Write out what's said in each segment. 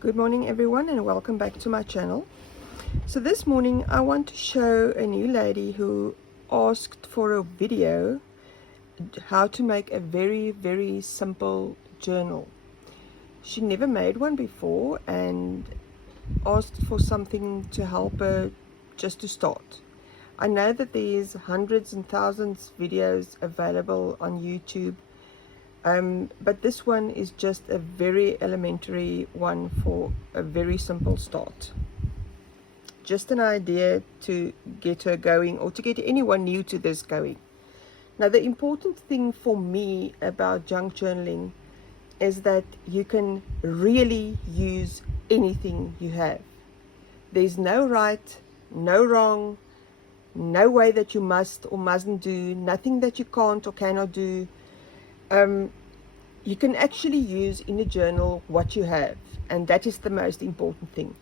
Good morning everyone, and welcome back to my channel. So this morning I want to show a new lady who asked for a video how to make a very simple journal. She never made one before and asked for something to help her just to start. I know that there's hundreds and thousands videos available on YouTube, but this one is just a very elementary one for a very simple start. Just an idea to get her going, or to get anyone new to this going. Now, the important thing for me about junk journaling is that you can really use anything you have. There's no right, no wrong, no way that you must or mustn't do, nothing that you can't or cannot do. You can actually use in a journal what you have, and that is the most important thing.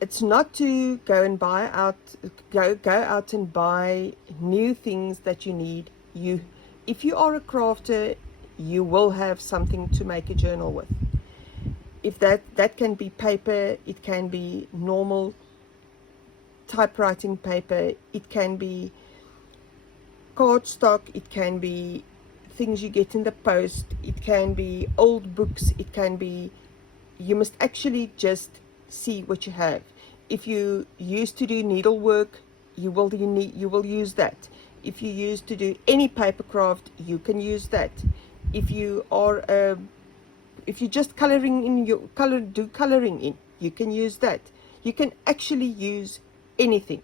It's not to go and buy out, go out and buy new things that you need. If you are a crafter, you will have something to make a journal with. If that can be paper, it can be normal typewriting paper, it can be cardstock, it can be things you get in the post, it can be old books, it can be, you must actually just see what you have. If you used to do needlework, you will use that. If you used to do any paper craft, you can use that. If you are if you're just coloring in your coloring in, you can use that. You can actually use anything.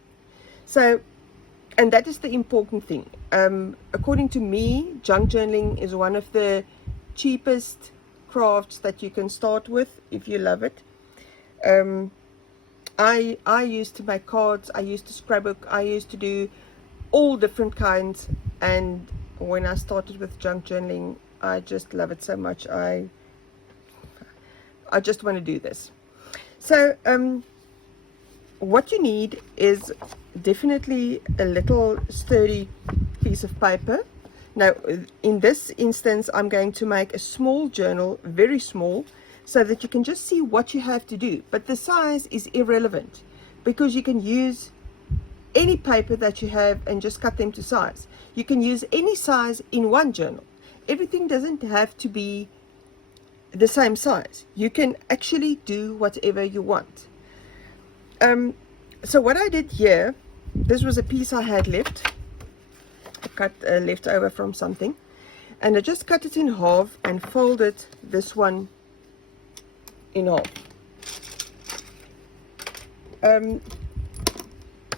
So, and that is the important thing. According to me, junk journaling is one of the cheapest crafts that you can start with if you love it. I used to make cards, I used to scrapbook, I used to do all different kinds, and when I started with junk journaling, I just love it so much. I just want to do this. So what you need is definitely a little sturdy piece of paper. Now, in this instance, I'm going to make a small journal, very small, so that you can just see what you have to do. But the size is irrelevant, because you can use any paper that you have and just cut them to size. You can use any size in one journal. Everything doesn't have to be the same size. You can actually do whatever you want. So what I did here, this was a piece I had left. I cut left over from something, and I just cut it in half and folded this one in half.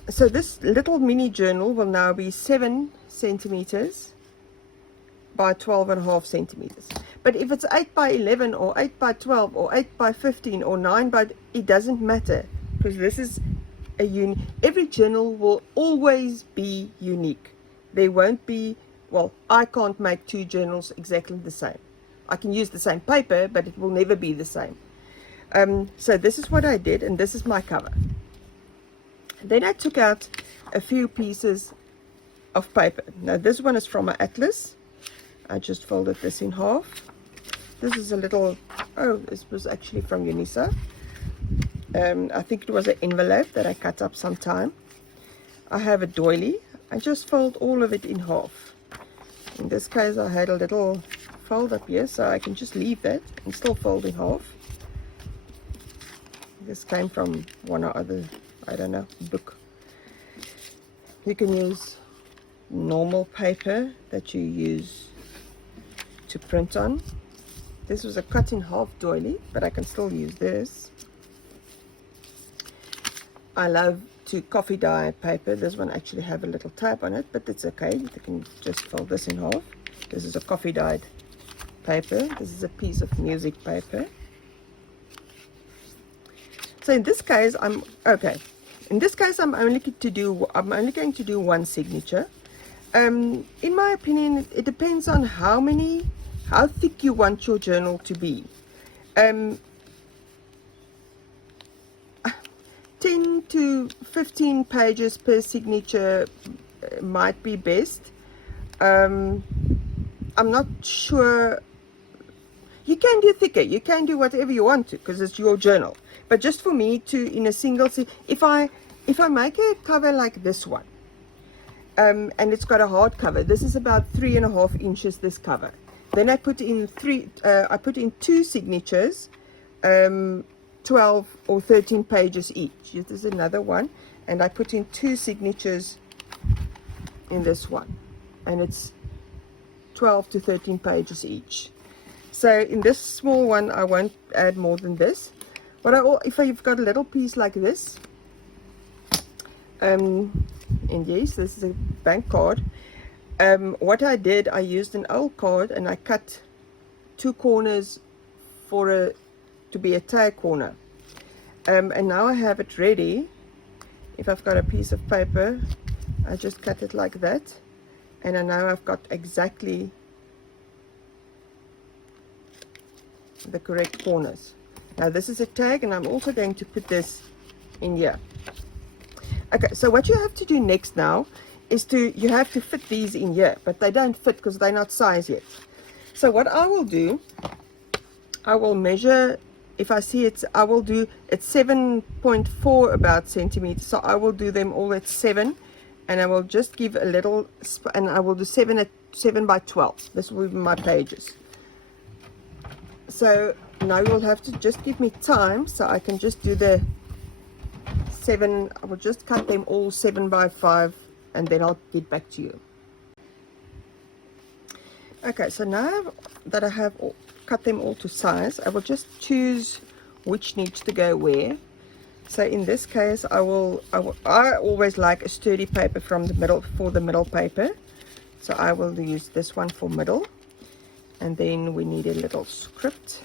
So this little mini journal will now be 7 centimeters by 12.5 centimeters. But if it's 8 by 11 or 8 by 12 or 8 by 15 or 9 by, it doesn't matter, because this is a every journal will always be unique. There won't be, well, I can't make two journals exactly the same. I can use the same paper, but it will never be the same. So this is what I did, and this is my cover. Then I took out a few pieces of paper. Now this one is from an atlas. I just folded this in half. This is a little, oh, this was actually from UNISA. I think it was an envelope that I cut up sometime. I have a doily. I just fold all of it in half. In this case, I had a little fold up here, so I can just leave that and still fold in half. This came from one or other, I don't know, book. You can use normal paper that you use to print on. This was a cut in half doily, but I can still use this. I love to coffee dye paper. This one actually have a little tab on it, but it's okay. You can just fold this in half. This is a coffee dyed paper. This is a piece of music paper. So in this case, I'm only going to do one signature. In my opinion, it depends on how thick you want your journal to be. 10 to 15 pages per signature might be best. I'm not sure You can do thicker, you can do whatever you want to, because it's your journal. but just for me to, in a single, if I make a cover like this one, and it's got a hard cover, this is about 3.5 inches, this cover. Then I put in two signatures, 12 or 13 pages each. This is another one, and I put in 2 signatures in this one, and it's 12 to 13 pages each. So in this small one I won't add more than this. But if you've got a little piece like this, and yes, this is a bank card. What I did, I used an old card and I cut 2 corners to be a tag corner, and now I have it ready. If I've got a piece of paper, I just cut it like that, and now I've got exactly the correct corners. Now this is a tag, and I'm also going to put this in here. Okay, so what you have to do next now is you have to fit these in here, but they don't fit because they're not size yet. So what I will do, I will measure. If I see I will do it's 7.4 about centimeters, so I will do them all at 7, and I will just give a little, and I will do 7 by 12. This will be my pages. So now you'll have to just give me time, so I can just do the 7. I will just cut them all 7 by 5, and then I'll get back to you. Okay, so now that I have cut them all to size, I will just choose which needs to go where. So in this case, I always like a sturdy paper from the middle for the middle paper, so I will use this one for middle. And then we need a little script,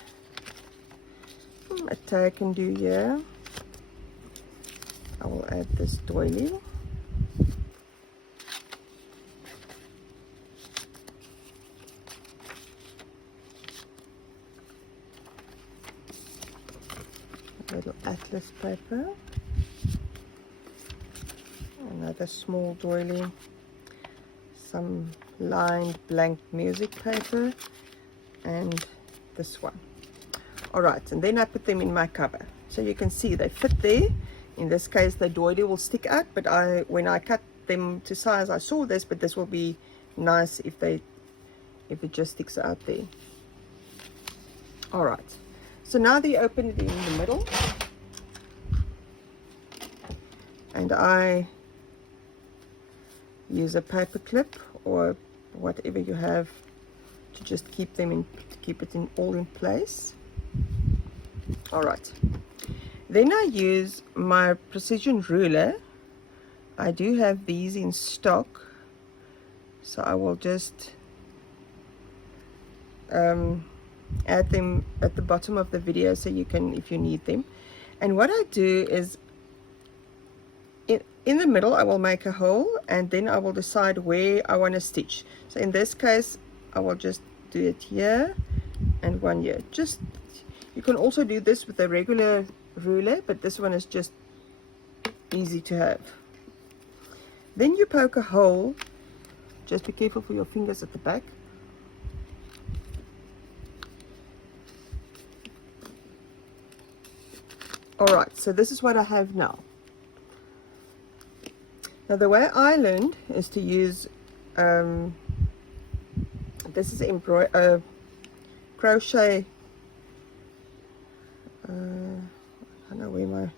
a tag can do here. I will add this doily. Little atlas paper, another small doily, some lined blank music paper, and this one. All right, and then I put them in my cover, so you can see they fit there. In this case the doily will stick out, but when I cut them to size, I saw this, but this will be nice if it just sticks out there. All right, so now they open it in the middle, and I use a paper clip or whatever you have to just keep it all in place. All right, then I use my precision ruler. I do have these in stock, so I will just add them at the bottom of the video, so you can, if you need them. And what I do is in the middle I will make a hole, and then I will decide where I want to stitch. So in this case I will just do it here and one here. You can also do this with a regular ruler, but this one is just easy to have. Then you poke a hole, just be careful for your fingers at the back. Alright, so this is what I have now. Now the way I learned is to use, this is crochet, I don't know where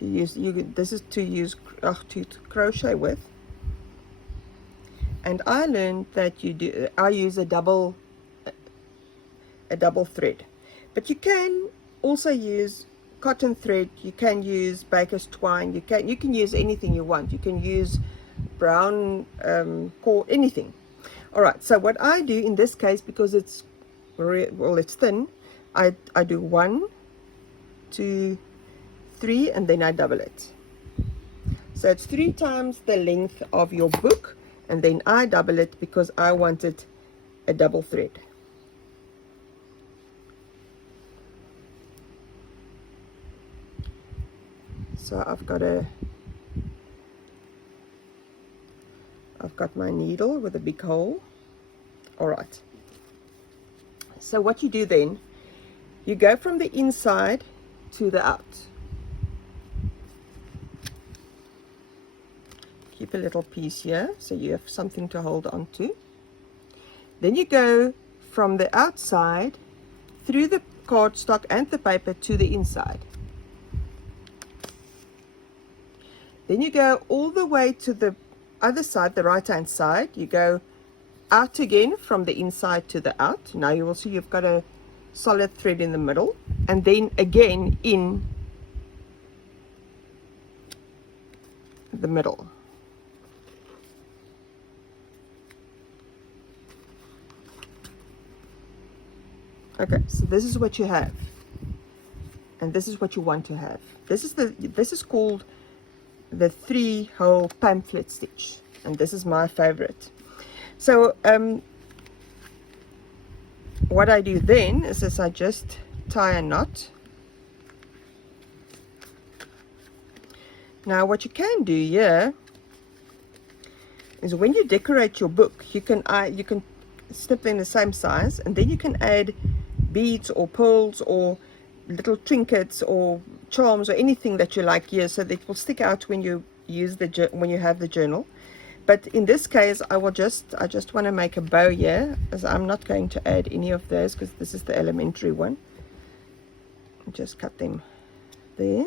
this is to use to crochet with. And I learned that I use a double thread. But you can also use cotton thread, you can use baker's twine, you can use anything you want. You can use brown cord, anything. All right, so what I do in this case, because it's thin, I do 1, 2, 3, and then I double it. So it's 3 times the length of your book, and then I double it because I wanted a double thread. So I've got my needle with a big hole. All right, so what you do then You go from the inside to the out. Keep a little piece here so you have something to hold on to. Then you go from the outside through the cardstock and the paper to the inside. Then you go all the way to the other side, the right hand side. You go out again from the inside to the out. Now you will see you've got a solid thread in the middle, and then again in the middle. Okay, so this is what you have, and this is what you want to have. This is called the 3-hole pamphlet stitch, and this is my favorite. So what I do then is I just tie a knot. Now what you can do here is when you decorate your book, you can snip them the same size, and then you can add beads or pearls or little trinkets or charms or anything that you like here, so that it will stick out when you use when you have the journal. But in this case, I just want to make a bow here, as I'm not going to add any of those because this is the elementary one. Just cut them there,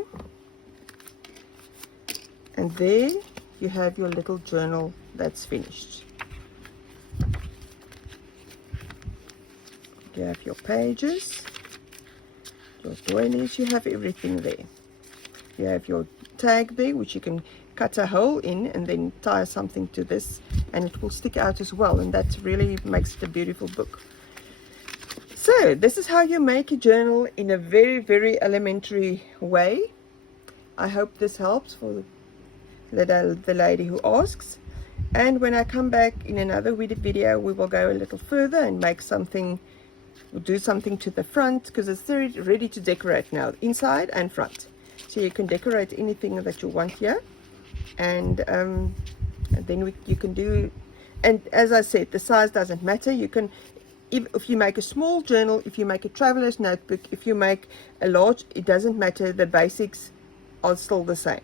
and there you have your little journal that's finished. You have your pages, your doilies, you have everything there. You have your tag there, which you can cut a hole in and then tie something to this, and it will stick out as well, and that really makes it a beautiful book. So this is how you make a journal in a very, very elementary way. I hope this helps for the lady who asks, and when I come back in another video, we will go a little further and make something. We'll do something to the front, because it's ready to decorate now, inside and front. So you can decorate anything that you want here, and then you can do, and as I said, the size doesn't matter. You can, if you make a small journal, if you make a traveler's notebook, if you make a large, it doesn't matter. The basics are still the same.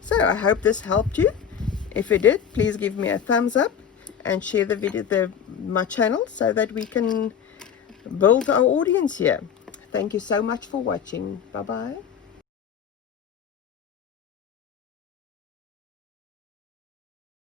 So I hope this helped you. If it did, please give me a thumbs up and share the video, my channel, so that we can build our audience here. Thank you so much for watching. Bye bye.